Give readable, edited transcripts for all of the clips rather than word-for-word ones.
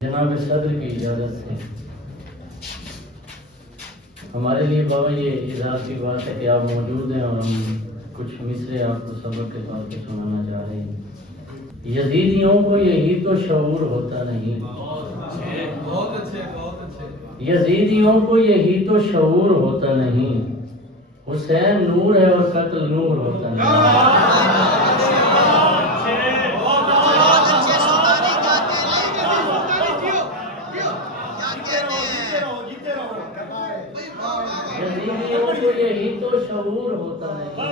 जनाब सदर की इजाज़त से हमारे लिए बाबा ये इजाज़ की बात है कि आप मौजूद हैं और हम कुछ मिसरे आपको सबक के तौर पे सुनाना चाह रहे हैं। यजीदियों को यही तो शऊर होता नहीं, बहुत अच्छे। यजीदियों को यही तो शऊर होता नहीं, हुसैन नूर है और कत्ल नूर होता नहीं। यजीदियों को यही तो शऊर होता नहीं,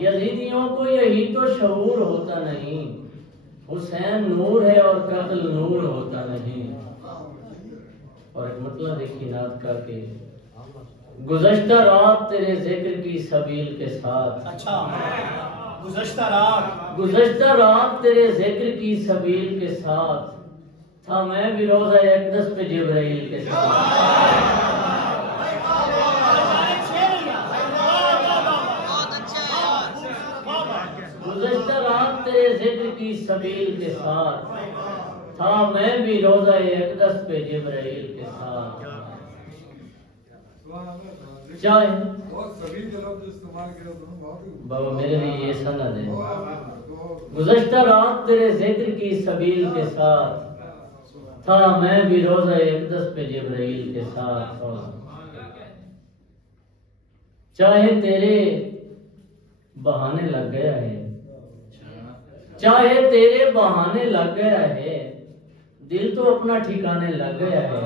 यजीदियों को यही तो शऊर होता नहीं, हुसैन नूर है और कत्ल नूर होता नहीं। और एक मतलब देखिए नात का के गुज़श्ता रात तेरे जिक्र की सबील के साथ, अच्छा गुज़श्ता रात तेरे जिक्र की सबील के साथ था मैं भी रोज़ा अक़दस पे जिब्राइल के साथ। गुज़श्ता रात तेरे जिक्र की सबील के साथ था मैं भी रोज़ा अक़दस पे जिब्राइल के साथ। चाहे बाबा मेरे लिए ये सनद है, गुज़श्ता रात तेरे जिक्र की सबील के साथ था मैं भी रोज़ा अक़दस पे जिब्राइल के साथ। चाहे तेरे बहाने लग गया है, चाहे तेरे बहाने लग गया है, दिल तो अपना ठिकाने लग गया है।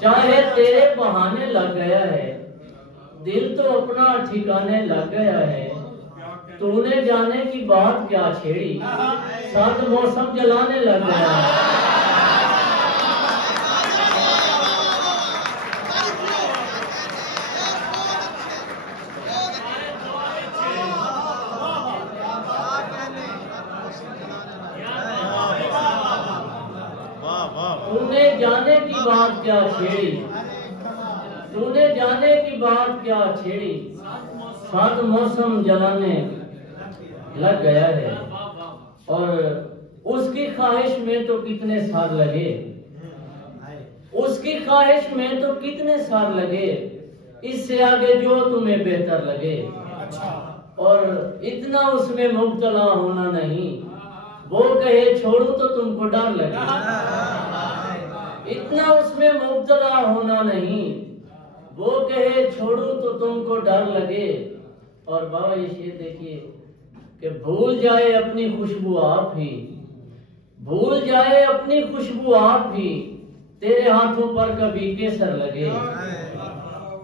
चाहे तेरे बहाने लग गया है, दिल तो अपना ठिकाने लग गया है। तूने जाने की बात क्या छेड़ी, सर्द मौसम जलाने लग गया है। तूने जाने की बात क्या छेड़ी, तूने जाने की बात क्या छेड़ी, साथ मौसम जलाने लग गया है। और उसकी ख्वाहिश में तो कितने साल लगे, उसकी ख्वाहिश में तो कितने साल लगे, इससे आगे जो तुम्हें बेहतर लगे। और इतना उसमें मुब्तला होना नहीं, वो कहे छोड़ू तो तुमको डर लगे। इतना उसमें मुब्तला होना नहीं, वो कहे छोड़ू तो तुमको डर लगे। और बाबा ये शेर देखिए कि भूल जाए अपनी खुशबू आप ही, भूल जाए अपनी खुशबू आप ही, तेरे हाथों पर कभी केसर लगे।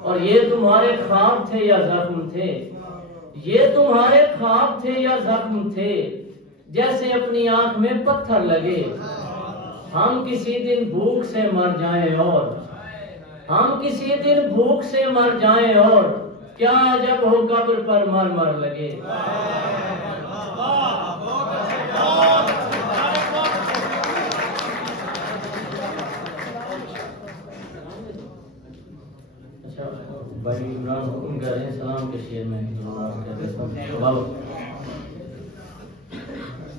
और ये तुम्हारे ख्वाब थे या जख्म थे, ये तुम्हारे ख्वाब थे या जख्म थे, जैसे अपनी आंख में पत्थर लगे। हम किसी दिन भूख से मर जाएं और हम किसी दिन भूख से मर जाएं, और क्या जब हो कब्र पर मर मर लगे। अच्छा भाई इमरान हुक्म कर रहे हैं सलाम के शेर में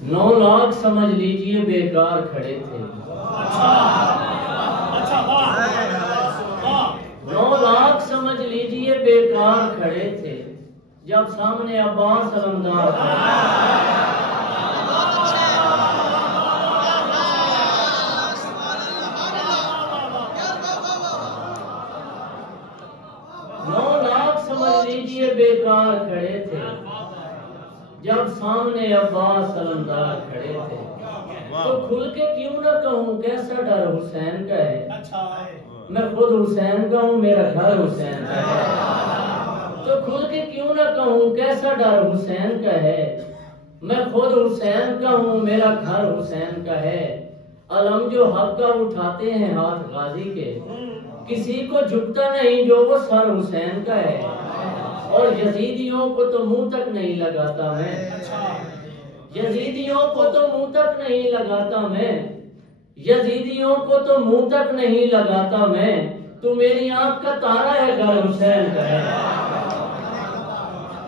9 लाख समझ लीजिए बेकार खड़े थे। 9 लाख समझ लीजिए बेकार खड़े थे, जब सामने अब्बास अलमदार थे। 9 लाख समझ लीजिए बेकार खड़े थे, जब सामने अब्बास अलमदार खड़े थे। तो खुल के क्यों ना कहूँ कैसा डर हुसैन का है, मैं खुद हुसैन का हूँ, मेरा घर हुसैन का है। तो खुल के क्यों ना कहूँ कैसा डर हुसैन का है, मैं खुद हुसैन का हूँ, मेरा घर हुसैन का है। अलम जो हक का उठाते हैं हाथ गाजी के, किसी को झुकता नहीं जो वो सर हुसैन का है। और यजीदियों को तो मुंह तक नहीं लगाता मैं, यजीदियों को तो मुंह तक नहीं लगाता मैं, यजीदियों को तो मुंह तक नहीं लगाता मैं। तू मेरी आंख का तारा है, घर हुसैन का है।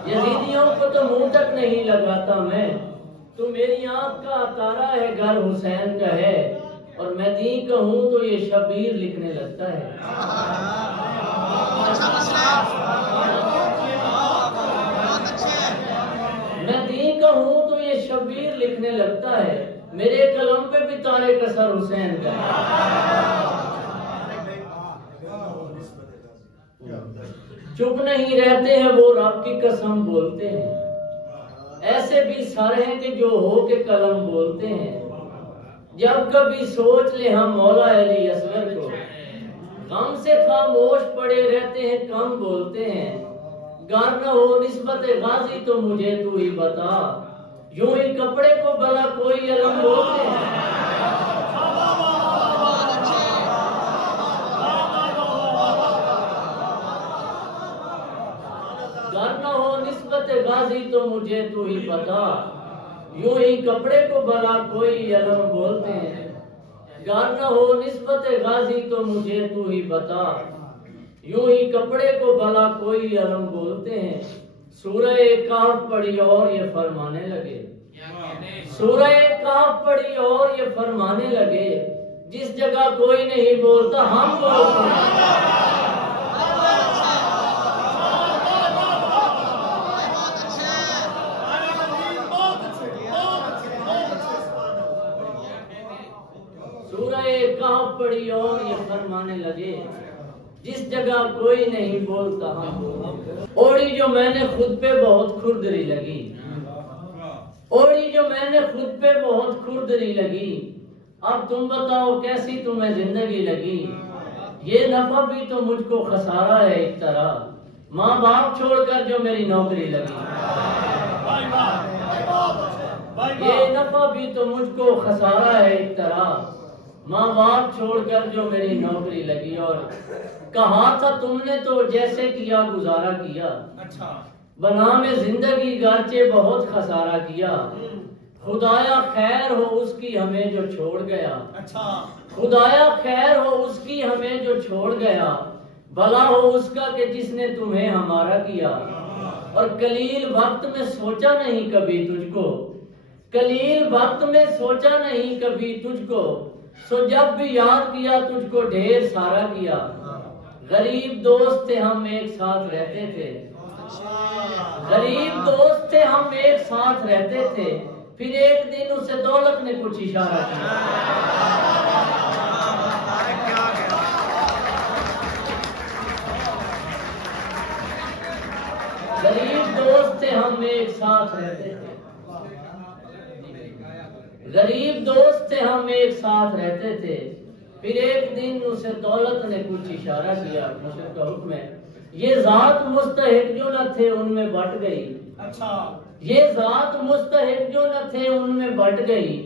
यजीदियों को तो मुंह तक नहीं लगाता मैं, तू मेरी आंख का तारा है, घर हुसैन का है, और मैं दी कहूँ तो ये शबीर लिखने लगता है। मैं दी कहूँ तो ये शबीर लिखने लगता है, मेरे कलम पे भी तारे कसर हुसैन का है। चुप नहीं रहते हैं वो रब की कसम बोलते हैं, ऐसे भी सर हैं कि जो हो के कलम बोलते हैं। जब कभी सोच ले हम मौला अली असगर को, गम से खामोश पड़े रहते हैं, कम बोलते हैं। गर न हो निस्बत गाजी तो मुझे तू ही बता, यूं ही कपड़े को भला कोई अलम बोलते हैं। गर न हो निस्बत गाजी तो मुझे तू ही बता, यूं ही कपड़े को भला कोई अलम बोलते हैं। गर न हो निस्बत गाजी तो मुझे तू ही बता, यूं ही कपड़े को भला कोई अलम बोलते हैं। सूरह काफ पढ़ी और ये फरमाने लगे, सूरह काफ पढ़ी और ये फरमाने लगे, जिस जगह कोई नहीं बोलता हम बोलते हैं। काफ पड़ी और ये फरमाने लगे, जिस जगह कोई नहीं बोलता हम बोलते। ओड़ी जो मैंने खुद पे बहुत खुरदरी लगी, ओड़ी जो मैंने खुद पे बहुत खुरदरी लगी, अब तुम बताओ कैसी तुम्हें जिंदगी लगी। ये नफा भी तो मुझको खसारा है एक तरह, माँ बाप छोड़कर जो मेरी नौकरी लगी। ये नफा भी तो मुझको खसारा है एक तरह, माँ बाप छोड़कर जो मेरी नौकरी लगी। और कहा था तुमने तो जैसे किया गुजारा किया, अच्छा बना में जिंदगी गाचे बहुत खसारा किया। खुदाया खैर हो उसकी हमें जो छोड़ गया, अच्छा खुदाया खैर हो उसकी हमें जो छोड़ गया, भला हो उसका कि जिसने तुम्हें हमारा किया। और कलील वक्त में सोचा नहीं कभी तुझको, कलील वक्त में सोचा नहीं कभी तुझको, सो जब भी याद किया तुझको ढेर सारा किया। गरीब दोस्त थे हम एक साथ रहते थे, गरीब दोस्त थे हम एक साथ रहते थे, फिर एक दिन उसे दौलत ने कुछ इशारा किया। गरीब दोस्त थे हम एक साथ रहते थे, गरीब दोस्त थे हम एक साथ रहते थे, फिर एक दिन उसे दौलत ने कुछ इशारा किया। मुझे का हुक्म है, ये जात मुस्तहिक जो न थे उनमें बट गई, अच्छा ये जात मुस्तहिक जो न थे उनमें बट गई,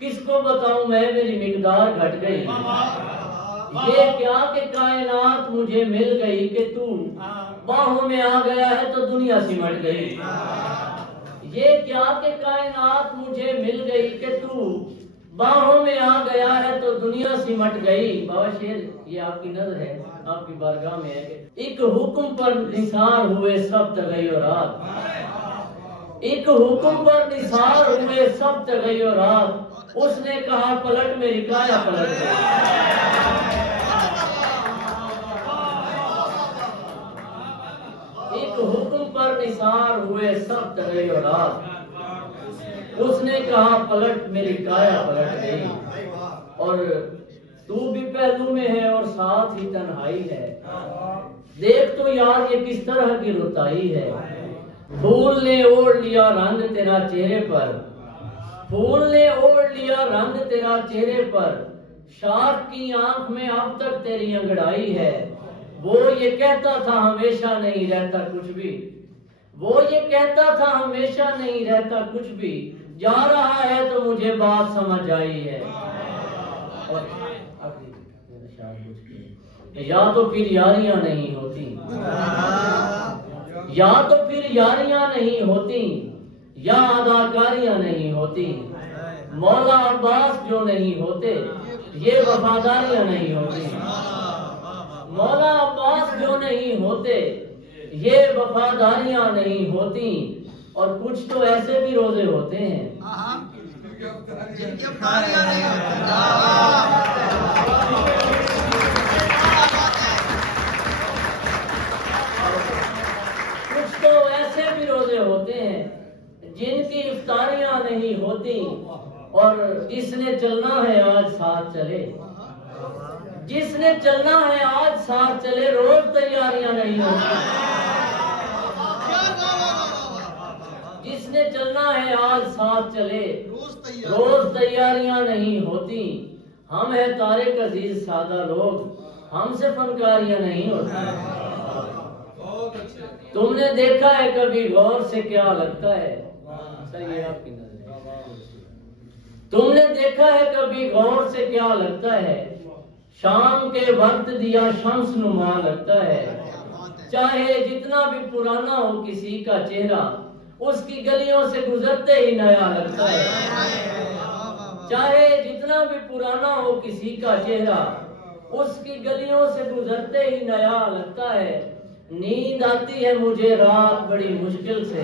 किसको बताऊं मैं मेरी मिकदार घट गई। ये क्या कि कायनात मुझे मिल गई कि तू बाहों में आ गया है तो दुनिया सिमट गई। ये क्या कि कायनात मुझे मिल गई कि तू बाहों में आ गया है तो दुनिया सिमट गई। बाबा शेर ये आपकी नजर है, आपकी बारगाह में है कि एक हुक्म पर निसार हुए सब तगय्युरात, एक हुक्म पर निसार हुए सब तगय्युरात, उसने कहा पलट मेरी काया पलट गई। एक हुक्म पर निसार हुए सब तगय्युरात, उसने कहा पलट मेरी काया पलट गई। और तू भी पहलू में है और साथ ही तन्हाई है, देख तो यार ये किस तरह की रुताई है। फूल ने ओढ़ लिया रंग तेरा चेहरे पर, फूल ने ओढ़ लिया रंग तेरा चेहरे पर, शाख की आंख में अब तक तेरी अंगड़ाई है। वो ये कहता था हमेशा नहीं रहता कुछ भी, वो ये कहता था हमेशा नहीं रहता कुछ भी, जा रहा है तो मुझे बात समझ आई है। और या तो फिर यारियां नहीं होती, या तो फिर यारियां नहीं होती, या अदाकारियां नहीं होती। मौला अब्बास जो नहीं होते ये वफादारियां नहीं होती, मौला अब्बास जो नहीं होते ये वफादारियां नहीं होती। और कुछ तो ऐसे भी रोजे होते हैं जिनकी अफ्तारियां नहीं होती। कुछ तो ऐसे भी रोजे होते हैं जिनकी इफ्तारियां नहीं होती, और जिसने चलना है आज साथ चले, जिसने चलना है आज साथ चले, रोज तैयारियां नहीं होती। जिसने चलना है आज साथ चले, रोज तैयारियां नहीं होती। हम है तारिक अजीज सादा लोग, हमसे फनकारियां नहीं होती। बहुत अच्छे। तुमने देखा है कभी गौर से क्या लगता है, सही है आपकी नजर। तुमने देखा है कभी गौर से क्या लगता है, शाम के वक्त दिया शम्स नुमा लगता है। चाहे जितना भी पुराना हो किसी का चेहरा, उसकी गलियों से गुजरते ही नया लगता है। चाहे जितना भी पुराना हो किसी का चेहरा, उसकी गलियों से गुजरते ही नया लगता है। नींद आती है मुझे रात बड़ी मुश्किल से,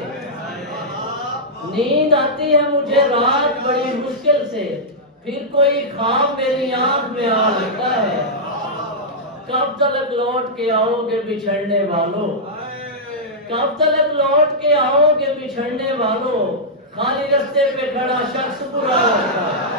नींद आती है मुझे रात बड़ी मुश्किल से, फिर कोई ख्वाब मेरी आंख में आ लगता है। कब तक लौट के आओगे बिछड़ने वालों, कब तक लौट के आओगे बिछड़ने वालों, खाली रास्ते पे खड़ा शख्स बुरा लगता है।